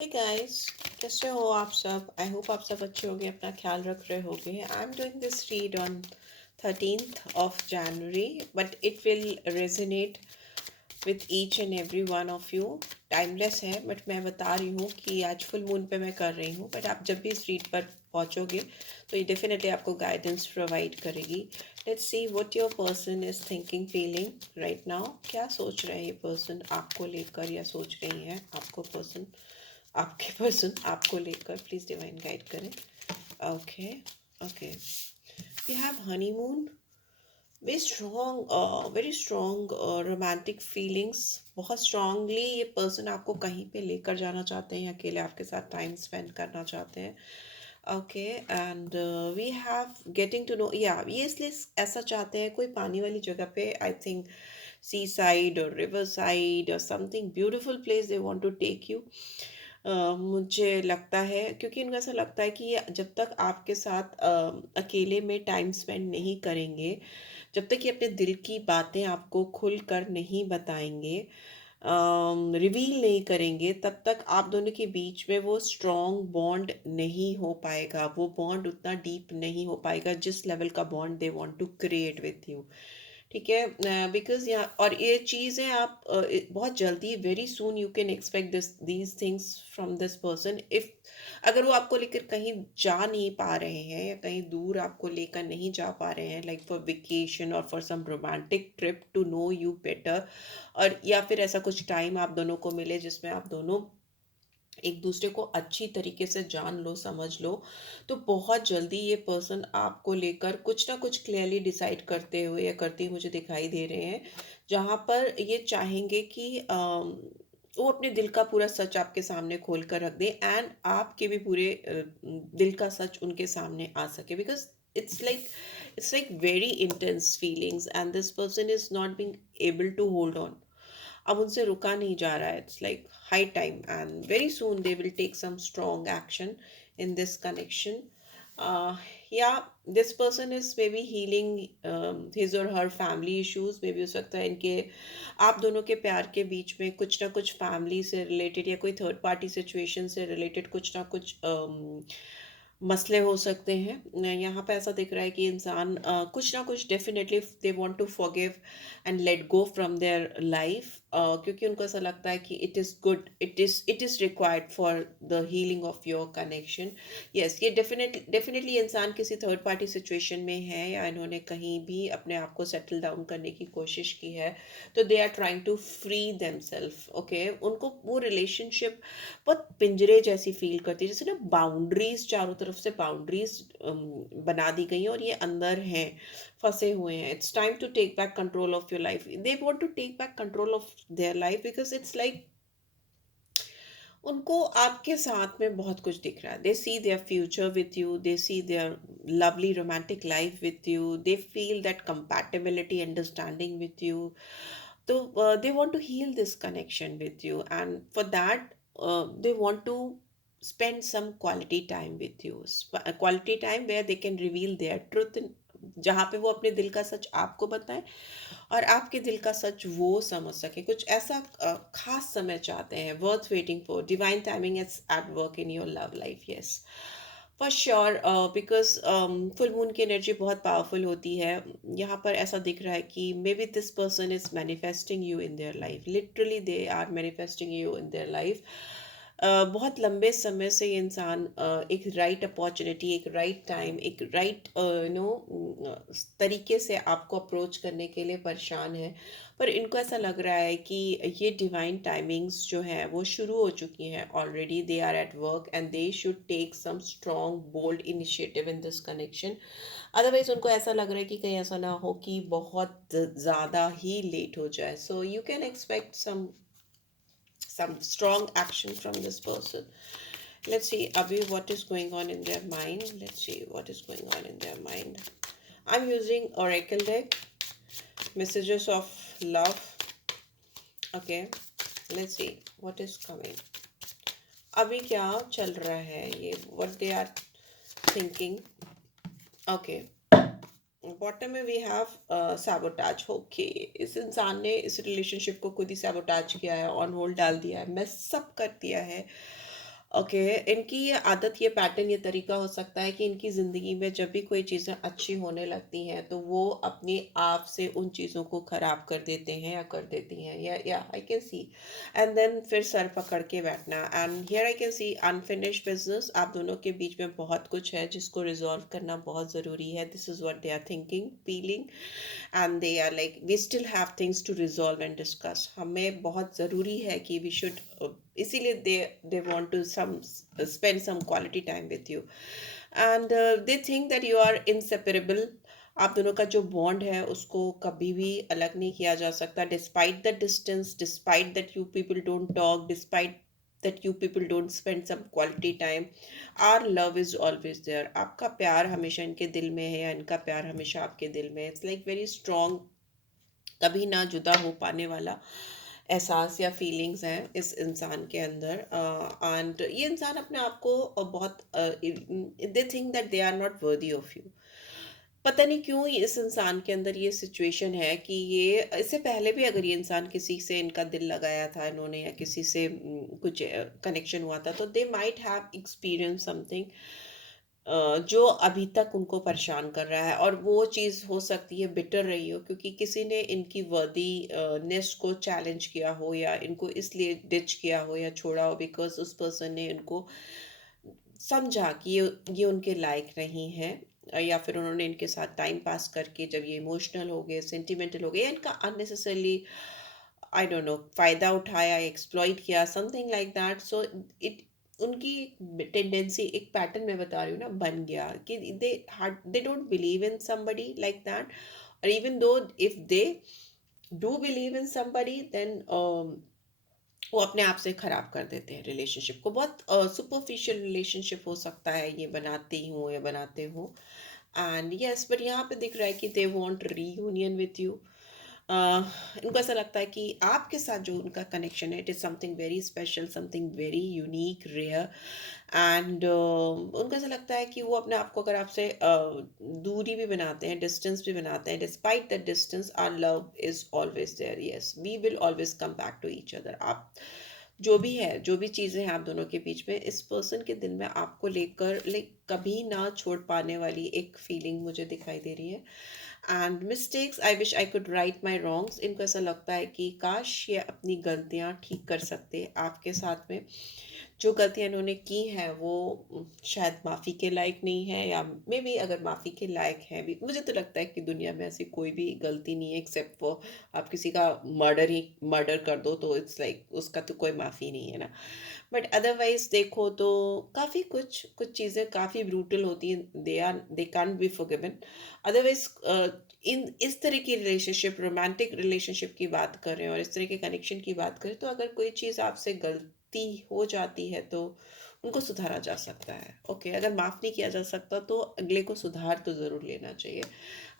Hey guys, कैसे हो आप सब? आई होप आप सब अच्छे होंगे, अपना ख्याल रख रहे होंगे। I am doing this read on 13th of January, but it will resonate with each and every one of you. Timeless है, बट मैं बता रही हूँ कि आज फुल मून पे मैं कर रही हूँ, बट आप जब भी इस रीड पर पहुँचोगे तो ये डेफिनेटली आपको गाइडेंस प्रोवाइड करेगी। Let's see what your person is thinking feeling right now. क्या सोच रहे हैं ये पर्सन आपको लेकर, या सोच रही हैं आपके पर्सन आपको लेकर? प्लीज डिवाइन गाइड करें। Okay, okay, we have honeymoon. Very strong romantic feelings. बहुत स्ट्रांगली ये पर्सन आपको कहीं पे लेकर जाना चाहते हैं, अकेले आपके साथ टाइम स्पेंड करना चाहते हैं। Okay, and we have getting to know, या ये इसलिए ऐसा चाहते हैं कोई पानी वाली जगह पे, आई थिंक सी साइड और रिवर साइड और something beautiful place they want to take you. मुझे लगता है, क्योंकि इनको ऐसा लगता है कि ये जब तक आपके साथ अकेले में टाइम स्पेंड नहीं करेंगे, जब तक ये अपने दिल की बातें आपको खुल कर नहीं बताएंगे, रिवील नहीं करेंगे, तब तक आप दोनों के बीच में वो स्ट्रॉन्ग बॉन्ड नहीं हो पाएगा। वो बॉन्ड उतना डीप नहीं हो पाएगा जिस लेवल का bond they want to create with you. ठीक है, बिकॉज यहाँ और ये चीज़ें आप बहुत जल्दी, very soon you can expect these things from this person. If अगर वो आपको लेकर कहीं जा नहीं पा रहे हैं, या कहीं दूर आपको लेकर नहीं जा पा रहे हैं, लाइक फॉर वेकेशन और for some romantic trip to know you better, और या फिर ऐसा कुछ टाइम आप दोनों को मिले जिसमें आप दोनों एक दूसरे को अच्छी तरीके से जान लो, समझ लो, तो बहुत जल्दी ये पर्सन आपको लेकर कुछ ना कुछ क्लियरली डिसाइड करते हुए या करते ही मुझे दिखाई दे रहे हैं, जहाँ पर ये चाहेंगे कि वो अपने दिल का पूरा सच आपके सामने खोल कर रख दें, एंड आपके भी पूरे दिल का सच उनके सामने आ सके, because it's like very intense feelings and this person is not being able to hold on. अब उनसे रुका नहीं जा रहा है। It's like high time, and very soon they will take some strong action in this connection. या this person is maybe healing his or her family issues. Maybe हो सकता है इनके आप दोनों के प्यार के बीच में कुछ ना कुछ फैमिली से रिलेटेड या कोई थर्ड पार्टी सिचुएशन से रिलेटेड कुछ ना कुछ मसले हो सकते हैं। यहाँ पे ऐसा दिख रहा है कि इंसान कुछ ना कुछ definitely they want to forgive and let go from their life, क्योंकि उनको ऐसा लगता है कि it is good, it is required for the healing of your connection. Yes, ये डेफिनेटली इंसान किसी थर्ड पार्टी सिचुएशन में है, या इन्होंने कहीं भी अपने आप को सेटल डाउन करने की कोशिश की है, तो they are trying to free themself. Okay, उनको वो रिलेशनशिप बहुत पिंजरे जैसी फील करती है, जैसे ना बाउंड्रीज, चारों तरफ से बाउंड्रीज बना दी गई हैं और ये अंदर हैं, फंसे हुए हैं। It's time to take back control of your life. They want to take back control of their life because it's like उनको आपके साथ में बहुत कुछ दिख रहा है। They see their future with you, they see their lovely romantic life with you, they feel that compatibility, understanding with you. तो they want to heal this connection with you, and for that they want to spend some quality time with you. Quality time where they can reveal their truth, जहाँ पे वो अपने दिल का सच आपको बताएं और आपके दिल का सच वो समझ सके। कुछ ऐसा खास समय चाहते हैं, worth waiting for. Divine timing is at work in your love life. Yes, for sure, because full moon की एनर्जी बहुत पावरफुल होती है। यहाँ पर ऐसा दिख रहा है कि maybe this person is manifesting you in their life. Literally they are manifesting you in their life. बहुत लंबे समय से ये इंसान एक राइट अपॉर्चुनिटी, एक राइट टाइम, एक राइट तरीके से आपको अप्रोच करने के लिए परेशान है, पर इनको ऐसा लग रहा है कि ये डिवाइन टाइमिंग्स जो हैं वो शुरू हो चुकी हैं already. They are at work and they should take some strong bold initiative in this connection. Otherwise उनको ऐसा लग रहा है कि कहीं ऐसा ना हो कि बहुत ज़्यादा ही लेट हो जाए। So you can expect some strong action from this person. Let's see abhi what is going on in their mind. Let's see what is going on in their mind. I'm using oracle deck, messages of love. Okay, let's see what is coming. अभी क्या चल रहा है, ये what they are thinking. Okay, bottom में we have sabotage. Okay, इस इंसान ने इस रिलेशनशिप को खुद ही सैबोटाज किया है, ऑन होल्ड डाल दिया है, मेस सब कर दिया है। ओके, इनकी ये आदत, ये पैटर्न, ये तरीका हो सकता है कि इनकी ज़िंदगी में जब भी कोई चीज़ें अच्छी होने लगती हैं तो वो अपने आप से उन चीज़ों को ख़राब कर देते हैं या कर देती हैं, या I can see, and then फिर सर पकड़ के बैठना। And here I can see unfinished business, आप दोनों के बीच में बहुत कुछ है जिसको रिजॉल्व करना बहुत ज़रूरी है। This is what they are thinking, feeling, and they are like we still have things to resolve and discuss. हमें बहुत ज़रूरी है कि वी शुड, इसीलिए they want to some spend some quality time with you, and they think that you are inseparable. आप दोनों का जो बॉन्ड है उसको कभी भी अलग नहीं किया जा सकता, despite the distance, despite that you people don't talk, despite that you people don't spend some quality time, our love is always there। आपका प्यार हमेशा इनके दिल में है या इनका प्यार हमेशा आपके दिल में है। इट्स लाइक वेरी स्ट्रॉन्ग, कभी ना जुदा हो पाने वाला एहसास या फीलिंग्स हैं इस इंसान के अंदर। एंड ये इंसान अपने आप को बहुत, they think that they are not worthy of you. पता नहीं क्यों इस इंसान के अंदर ये सिचुएशन है कि ये, इससे पहले भी अगर ये इंसान किसी से इनका दिल लगाया था इन्होंने, या किसी से कुछ कनेक्शन हुआ था, तो they might have experience something जो अभी तक उनको परेशान कर रहा है, और वो चीज़ हो सकती है बिटर रही हो क्योंकि किसी ने इनकी वर्दी नेस को चैलेंज किया हो, या इनको इसलिए डिच किया हो या छोड़ा हो बिकॉज उस पर्सन ने इनको समझा कि ये उनके लायक नहीं है, या फिर उन्होंने इनके साथ टाइम पास करके जब ये इमोशनल हो गए, सेंटिमेंटल हो गए, या इनका अननेसेसरली आई डोंट नो फ़ायदा उठाया, एक्सप्लॉइट किया, something like that. So it, उनकी टेंडेंसी, एक पैटर्न मैं बता रही हूँ ना, बन गया कि they don't believe in somebody like that, और even though if they do believe in somebody then वो अपने आप से खराब कर देते हैं रिलेशनशिप को। बहुत सुपरफिशियल रिलेशनशिप हो सकता है ये, बनाती हूँ या बनाते हो। एंड यस, बट यहाँ पे दिख रहा है कि they want reunion with you. इनको ऐसा लगता है कि आपके साथ जो उनका कनेक्शन है, it is something very special, something very unique, rare. And उनको ऐसा लगता है कि वो अपने आप को, अगर आपसे दूरी भी बनाते हैं, डिस्टेंस भी बनाते हैं, despite the distance our love is always there. Yes, we will always come back to each other. आप जो भी है, जो भी चीज़ें हैं आप दोनों के बीच में, इस पर्सन के दिल में आपको लेकर लाइक कभी ना छोड़ पाने वाली एक फीलिंग मुझे दिखाई दे रही है। And mistakes, I wish I could write my wrongs, इनको ऐसा लगता है कि काश ये अपनी गलतियाँ ठीक कर सकते आपके साथ में। जो गलतियाँ इन्होंने की हैं वो शायद माफ़ी के लायक नहीं है, या मे बी अगर माफ़ी के लायक हैं भी, मुझे तो लगता है कि दुनिया में ऐसी कोई भी गलती नहीं है एक्सेप्ट वो आप किसी का मर्डर कर दो, तो इट्स लाइक उसका तो कोई माफ़ी नहीं है ना। बट अदरवाइज देखो तो काफ़ी कुछ कुछ चीज़ें काफ़ी ब्रूटल होती हैं, they can't be forgiven. Otherwise in इस तरह की रिलेशनशिप, रोमांटिक रिलेशनशिप की बात करें और इस तरह के कनेक्शन की बात करें, तो अगर कोई चीज़ आपसे गलती हो जाती है तो उनको सुधारा जा सकता है। ओके, अगर माफ़ नहीं किया जा सकता तो अगले को सुधार तो ज़रूर लेना चाहिए।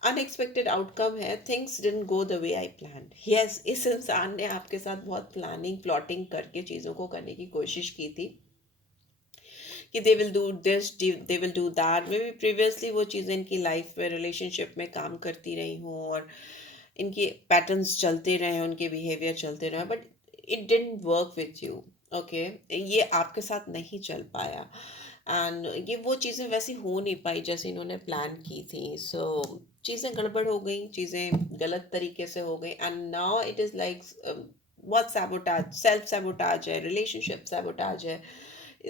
अनएक्सपेक्टेड आउटकम है, things didn't go the way I planned. Yes, इस इंसान ने आपके साथ बहुत प्लानिंग प्लॉटिंग करके चीज़ों को करने की कोशिश की थी कि they will do this, they will do that. May be previously वो चीज़ें इनकी लाइफ में, रिलेशनशिप में काम करती रही हों, और इनके पैटर्न्स चलते रहे, उनके बिहेवियर चलते रहे, but it didn't work with you. Okay, ये आपके साथ नहीं चल पाया, एंड ये वो चीज़ें वैसी हो नहीं पाई जैसे इन्होंने प्लान की थी। सो चीज़ें गड़बड़ हो गई, चीज़ें गलत तरीके से हो गई, and now it is like बहुत सैबोटाज, सेल्फ सैबोटाज है, रिलेशनशिप सैबोटाज है।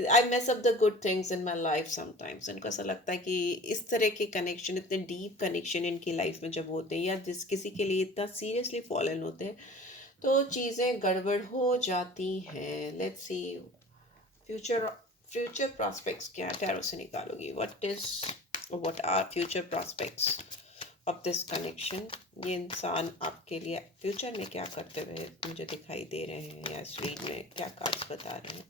I mess up the good things in my life sometimes. इनको ऐसा लगता है कि इस तरह के कनेक्शन, इतने डीप कनेक्शन इनकी लाइफ में जब होते हैं, या जिस किसी के लिए इतना सीरियसली फॉलन होते हैं, तो चीज़ें गड़बड़ हो जाती हैं। Let's see future, future prospects क्या है, टैरो से निकालोगी। What are future prospects of this connection. ये इंसान आपके लिए फ्यूचर में क्या करते हुए मुझे दिखाई दे रहे हैं, या इस रीड में क्या कार्ड्स बता रहे हैं।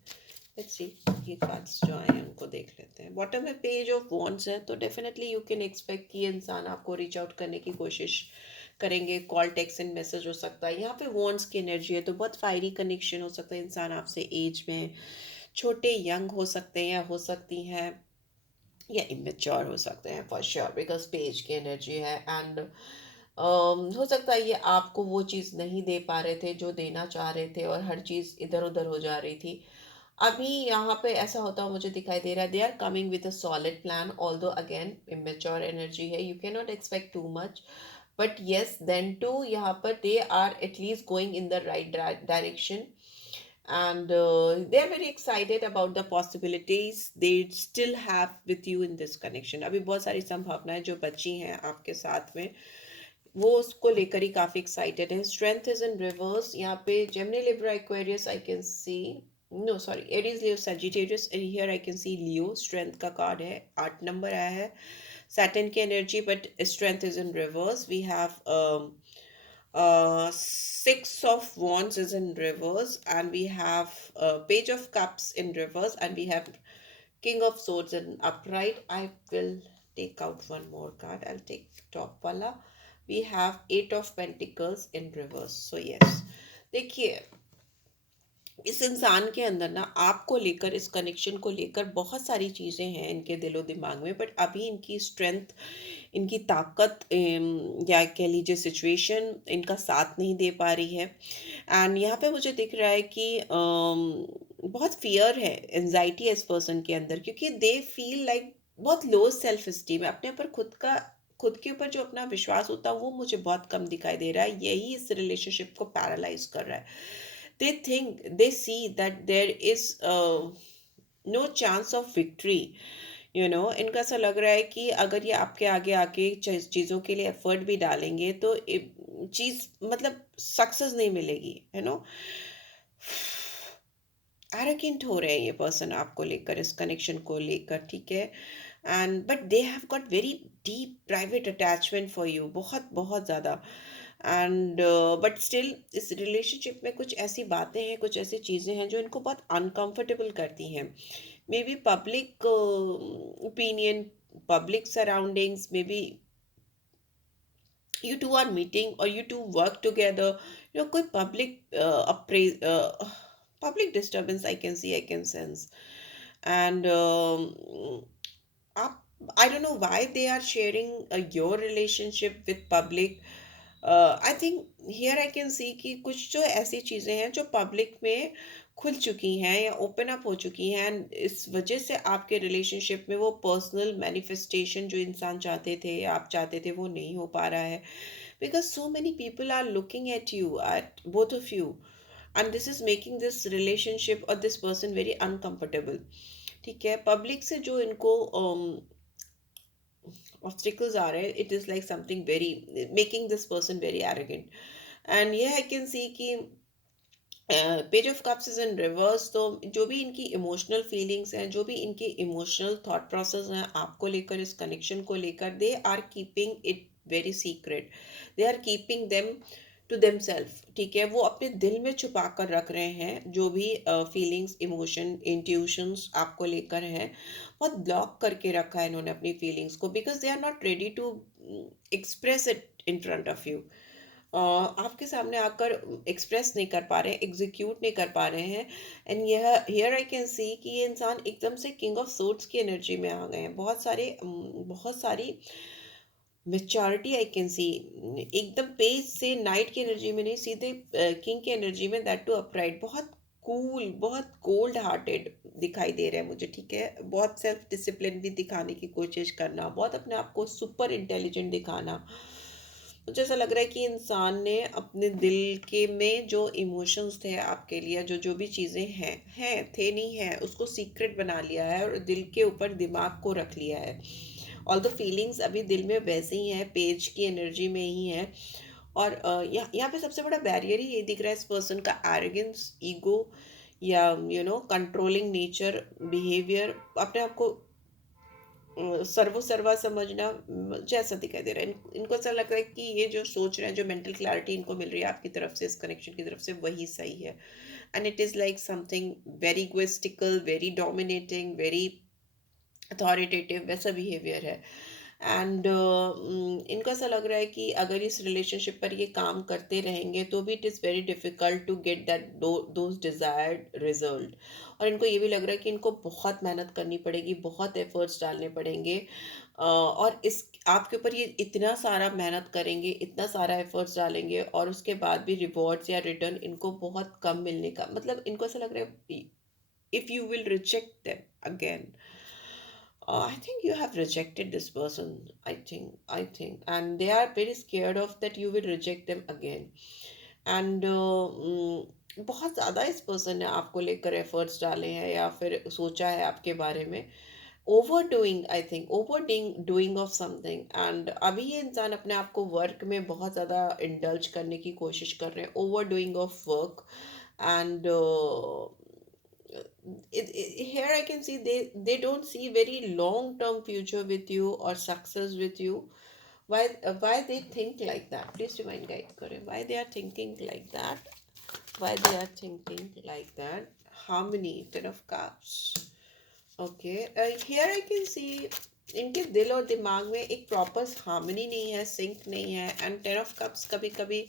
लेट्स सी, ये कार्ड्स जो आए हैं उनको देख लेते हैं। बॉटम में पेज ऑफ वॉन्ड्स है, तो डेफिनेटली यू कैन एक्सपेक्ट कि ये इंसान आपको रीच आउट करने की कोशिश करेंगे। कॉल, टेक्स्ट एंड मैसेज हो सकता है। यहाँ पे वॉन्ड्स की एनर्जी है, तो बहुत फायरी कनेक्शन हो सकता है। इंसान आपसे एज में छोटे, यंग हो सकते हैं, या हो सकती हैं, या इमेच्योर हो सकते हैं फॉर श्योर, बिकॉज पेज की एनर्जी है। एंड हो सकता है ये आपको वो चीज़ नहीं दे पा रहे थे जो देना चाह रहे थे, और हर चीज़ इधर उधर हो जा रही थी। अभी यहाँ पे ऐसा होता हुआ मुझे दिखाई दे रहा है, they are coming with a solid plan, although again immature energy है, you can not expect too much, but yes then too यहाँ पर they are at least going in the right direction, and they are very excited about the possibilities they still have with you in this connection. अभी बहुत सारी संभावनाएं जो बची हैं आपके साथ में, वो उसको लेकर ही काफी एक्साइटेड है. स्ट्रेंथ इज इन रिवर्स यहाँ पे. Gemini, Libra, Aquarius I can see, no sorry, Aries, Leo, Sagittarius, here I can see Leo. Strength का कार्ड है, 8 नंबर आया है. सैटर्न की energy, but strength is in reverse. We have Six of Wands is in reverse, and we have Page of Cups in reverse, and we have King of Swords in upright. I will take out one more card. I'll take top wala. We have Eight of Pentacles in reverse. So yes, देखिए, इस इंसान के अंदर ना आपको लेकर, इस connection को लेकर बहुत सारी चीज़ें हैं इनके दिलो दिमाग में, बट अभी इनकी स्ट्रेंथ, इनकी ताकत, या कह लीजिए सिचुएशन इनका साथ नहीं दे पा रही है. एंड यहाँ पे मुझे दिख रहा है कि बहुत फियर है, एनजाइटी है इस पर्सन के अंदर, क्योंकि दे फील लाइक बहुत लो सेल्फ स्टीम है. अपने ऊपर खुद के ऊपर जो अपना विश्वास होता है वो मुझे बहुत कम दिखाई दे रहा है. यही इस रिलेशनशिप को पैरालाइज कर रहा है. they see that there is no chance of victory. इनका ऐसा लग रहा है कि अगर ये आपके आगे आके चीज़ों के लिए एफर्ट भी डालेंगे तो चीज़ मतलब सक्सेस नहीं मिलेगी. एरोगेंट हो रहे हैं ये पर्सन आपको लेकर, इस कनेक्शन को लेकर, ठीक है. And but they have got very deep private attachment for you, बहुत बहुत ज़्यादा. एंड बट स्टिल इस रिलेशनशिप में कुछ ऐसी बातें हैं, कुछ ऐसी चीज़ें हैं जो इनको बहुत अनकंफर्टेबल करती हैं. May be public opinion, public surroundings, may be you two are meeting or you two work together, कोई public disturbance I can see, I can sense. And आप, I don't know why they are sharing your relationship with public. I think here I can सी कि कुछ जो ऐसी चीज़ें हैं जो public में खुल चुकी हैं या ओपन अप हो चुकी हैं, and इस वजह से आपके रिलेशनशिप में वो पर्सनल मैनिफेस्टेशन जो इंसान चाहते थे या आप चाहते थे वो नहीं हो पा रहा है, because so many people are looking at you, at both of you, and this is making this relationship और दिस पर्सन वेरी अनकंफर्टेबल. ठीक है, पब्लिक से जो इनको obstacles are, it is like something very making this person very arrogant. And yeah, I can see कि page of cups is in reverse. तो जो भी इनकी इमोशनल फीलिंग्स हैं, जो भी इनके इमोशनल थॉट प्रोसेस हैं आपको लेकर, इस कनेक्शन को लेकर, they are keeping it very secret. They are keeping them to themselves. ठीक है, वो अपने दिल में छुपा कर रख रहे हैं जो भी फीलिंग्स, इमोशन, इंट्यूशंस आपको लेकर हैं. बहुत ब्लॉक करके रखा है इन्होंने अपनी फीलिंग्स को, because they are not ready to express it in front of you. आपके सामने आकर एक्सप्रेस नहीं कर पा रहे हैं, एग्जीक्यूट नहीं कर पा रहे हैं. एंड यह हियर आई कैन सी कि ये इंसान एकदम से किंग ऑफ सोर्ड्स की एनर्जी में आ गए हैं. बहुत सारी मेच्योरिटी आई कैन सी. एकदम पेज से नाइट की एनर्जी में नहीं, सीधे किंग की एनर्जी में, दैट टू अपराइट. बहुत कूल, बहुत कोल्ड हार्टेड दिखाई दे रहे हैं मुझे. ठीक है, बहुत सेल्फ डिसिप्लिन भी दिखाने की कोशिश करना, बहुत अपने आप को सुपर इंटेलिजेंट दिखाना. मुझे ऐसा लग रहा है कि इंसान ने अपने दिल के में जो इमोशंस थे आपके लिए, जो जो भी चीज़ें हैं थे नहीं है, उसको सीक्रेट बना लिया है और दिल के ऊपर दिमाग को रख लिया है. ऑल द फीलिंग्स अभी दिल में वैसे ही हैं, पेज की एनर्जी में ही है. और यहाँ पे सबसे बड़ा बैरियर ही ये दिख रहा है, इस पर्सन का एरोगेंस, ईगो, या कंट्रोलिंग नेचर, बिहेवियर, अपने आप को सर्वो सर्वा समझना. जैसा दिखाई दे रहा है, इनको ऐसा लग रहा है कि ये जो सोच रहे हैं, जो मेंटल क्लैरिटी इनको मिल रही है आपकी तरफ से, इस कनेक्शन की तरफ से, वही सही है. And it is like something very egoistical, very dominating, very authoritative, वैसा बिहेवियर है. एंड इनको ऐसा लग रहा है कि अगर इस रिलेशनशिप पर ये काम करते रहेंगे तो भी it is very difficult to get that those desired result. और इनको ये भी लग रहा है कि इनको बहुत मेहनत करनी पड़ेगी, बहुत एफर्ट्स डालने पड़ेंगे. और इस आपके ऊपर ये इतना सारा मेहनत करेंगे, इतना सारा एफर्ट्स डालेंगे, और उसके बाद भी रिवॉर्ड्स या रिटर्न इनको बहुत कम मिलने का, मतलब इनको ऐसा लग रहा है if you will reject them again. I think you have rejected this person. I think, and they are very scared of that you will reject them again. And बहुत ज़्यादा इस पर्सन ने आपको लेकर एफर्ट्स डाले हैं या फिर सोचा है आपके बारे में. Over doing, I think over doing of something. And अभी ये इंसान अपने आप को वर्क में बहुत ज़्यादा इंडल्ज करने की कोशिश कर रहे हैं, over doing of work. And here I can see they don't see very long term future with you or success with you. Why they think like that? Please remind guide kare why they are thinking like that. Why they are thinking like that? Harmony, ten of cups. Okay, here I can see इनके दिल और दिमाग में एक proper harmony नहीं है, sink नहीं है. एंड टेन ऑफ कप्स कभी कभी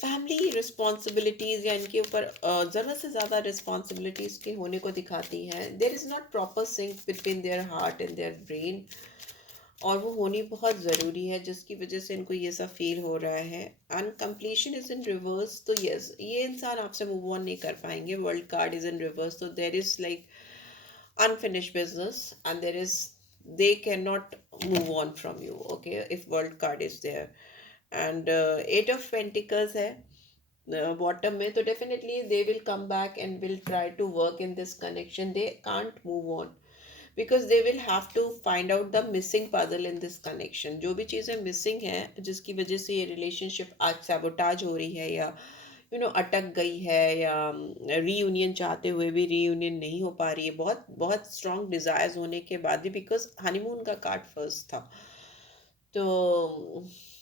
फैमिली रिस्पॉन्सिबिलिटीज़ या इनके ऊपर ज़रूरत से ज़्यादा रिस्पॉन्सिबिलिटीज़ के होने को दिखाती हैं. There is not proper sync between their heart and their brain, और वो होनी बहुत ज़रूरी है जिसकी वजह से इनको ये सब फील हो रहा है. And completion is in reverse. तो यस, ये इंसान आपसे मूव ऑन नहीं कर पाएंगे. World card is in reverse, तो there is like unfinished business, and there is, they cannot move on from you. Okay, if world card is there. And eight of pentacles है bottom में, तो definitely they will come back and will try to work in this connection. They can't move on because they will have to find out the missing puzzle in this connection. जो भी चीज़ें missing हैं जिसकी वजह से ये relationship आज sabotage हो रही है या अटक गई है, या रीयूनियन चाहते हुए भी रीयूनियन नहीं हो पा रही है, बहुत बहुत स्ट्रॉन्ग डिज़ायर्स होने के बाद भी, बिकॉज हनीमून का कार्ड फर्स्ट था. तो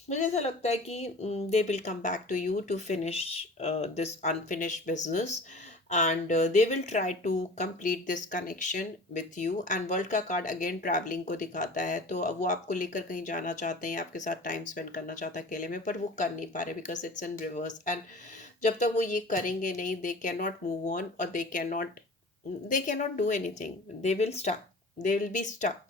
मुझे ऐसा लगता है कि they will come back to you to finish this unfinished business. And they will try to complete this connection with you. And world का कार्ड अगेन ट्रैवलिंग को दिखाता है, तो अब वो आपको लेकर कहीं जाना चाहते हैं, आपके साथ टाइम स्पेंड करना चाहते हैं अकेले में, पर वो कर नहीं पा रहे because it's in reverse. And जब तक वो ये करेंगे नहीं, they can not move on, और they can not do anything. They will stuck, they will be stuck.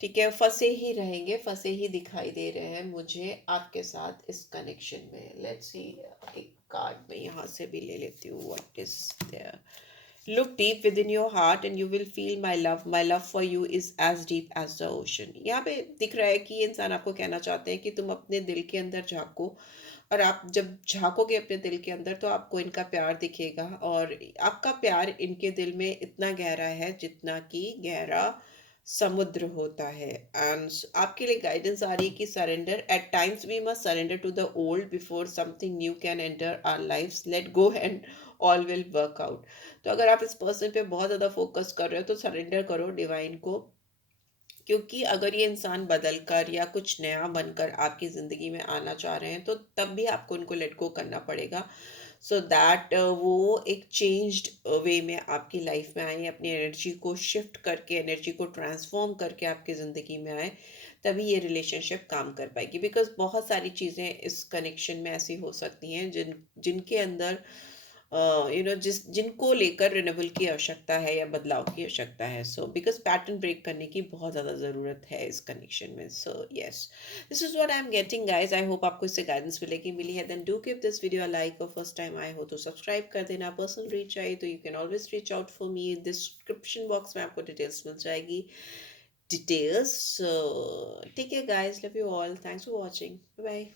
ठीक है, फंसे ही रहेंगे, फंसे ही दिखाई दे रहे हैं मुझे आपके साथ इस कनेक्शन में. लेट्स सी, एक कार्ड में यहाँ से भी ले लेती हूँ. What is there? Look deep within your heart and you will feel my love for you is as deep as the ocean. यहाँ पे दिख रहा है कि ये इंसान आपको कहना चाहते हैं कि तुम अपने दिल के अंदर झांको, और आप जब झांकोगे अपने दिल के अंदर तो आपको इनका प्यार दिखेगा, और आपका प्यार इनके दिल में इतना गहरा है जितना कि गहरा समुद्र होता है. एंड आपके लिए गाइडेंस आ रही है कि surrender, at times we must surrender to the old before something new can enter our lifes. Let go and all will work out. तो अगर आप इस पर्सन पे बहुत ज़्यादा फोकस कर रहे हो तो सरेंडर करो डिवाइन को, क्योंकि अगर ये इंसान बदल कर या कुछ नया बनकर आपकी ज़िंदगी में आना चाह रहे हैं तो तब भी आपको उनको लेट गो करना पड़ेगा, सो दैट वो एक चेंज्ड वे में आपकी लाइफ में आए, अपनी एनर्जी को शिफ्ट करके, एनर्जी को ट्रांसफॉर्म करके आपकी ज़िंदगी में आए. तभी ये रिलेशनशिप काम कर पाएगी. बिकॉज बहुत सारी चीज़ें इस कनेक्शन में ऐसी हो सकती हैं जिनके अंदर जिनको लेकर रिन्यूअल की आवश्यकता है या बदलाव की आवश्यकता है. सो बिकॉज पैटर्न ब्रेक करने की बहुत ज़्यादा ज़रूरत है इस कनेक्शन में. So yes, this is what I am getting guys. I hope आपको इससे गाइडेंस मिली है. Then do give this video like, और फर्स्ट टाइम आए हो तो सब्सक्राइब कर देना. पर्सनल रीच चाहिए तो you can always reach out for me. Description box में आपको डिटेल्स मिल जाएगी, डिटेल्स. ठीक है guys, love you all, thanks for watching, bye.